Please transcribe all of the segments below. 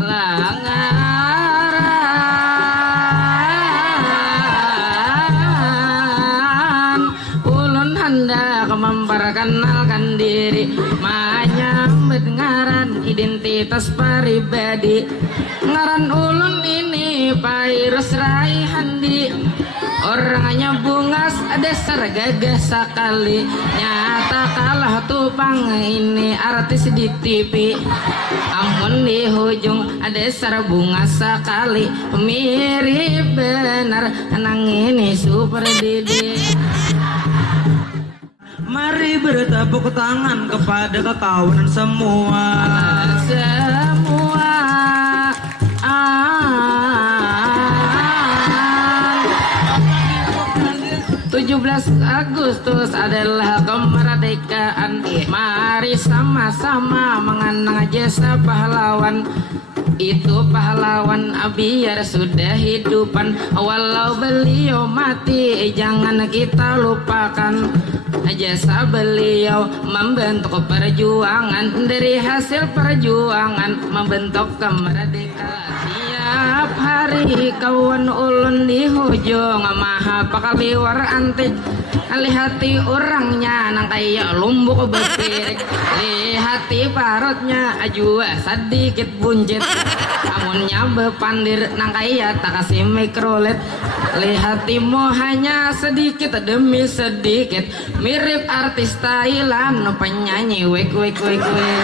langaran ulun hendak memperkenalkan diri menyambut ngaran identitas pribadi ngaran ulun ini Pairus Raihandi orangnya bungas dasar gagah sekali nyata kalah tupang ini artis di TV amun di hujung dasar bungas sekali mirip benar nang ini super didi. Mari bertepuk tangan kepada kekawanan semua. 17 Agustus adalah kemerdekaan. Mari sama-sama mengenang jasa pahlawan. Itu pahlawan biar sudah hidupan. Walau beliau mati jangan kita lupakan. Jasa beliau membentuk perjuangan. Dari hasil perjuangan membentuk kemerdekaan. Tiap hari kawan ulun di hujung maha pakaliwar antik. Lihati orangnya nang kaya lumbuk betirik. Lihati parutnya ajua sedikit buncit. Amunnya bepandir nang kaya tak kasih mikrolet. Lihatimu hanya sedikit demi sedikit mirip artis Thailand penyanyi wek wek wek wek.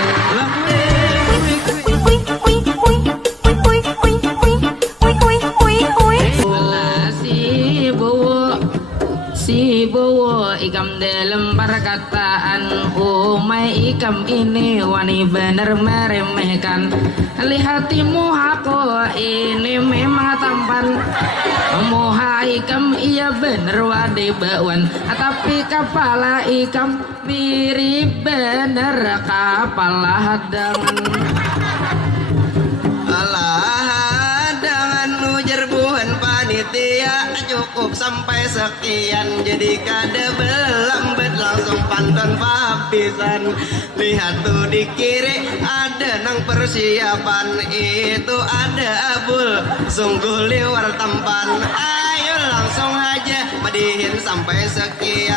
Si bowo ikam dalam perkataan umai ikam ini wani bener meremehkan. Lihatimu aku ini memang tampan. Muha ikam iya bener wadi bawan. Tapi kepala ikam mirip bener kepala hadangan. Panitia cukup sampai sekian jadi kada belambet langsung pantun papisan. Lihat tuh di kiri ada nang persiapan itu ada abul sungguh liwar tampan. Ayo langsung aja madihin sampai sekian.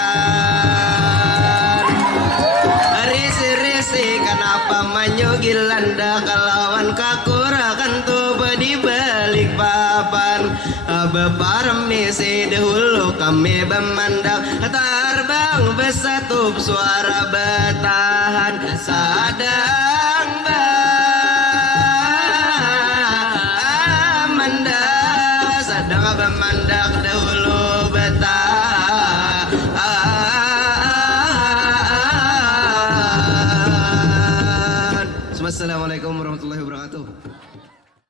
Risi-risi kenapa manyugil anda kalawan kakurakan tuh di balik papan. Beparmisi dahulu kami memandang terbang bersatu suara bertahan sadang bermanda sadang memandang dahulu bertahan. Assalamualaikum warahmatullahi wabarakatuh.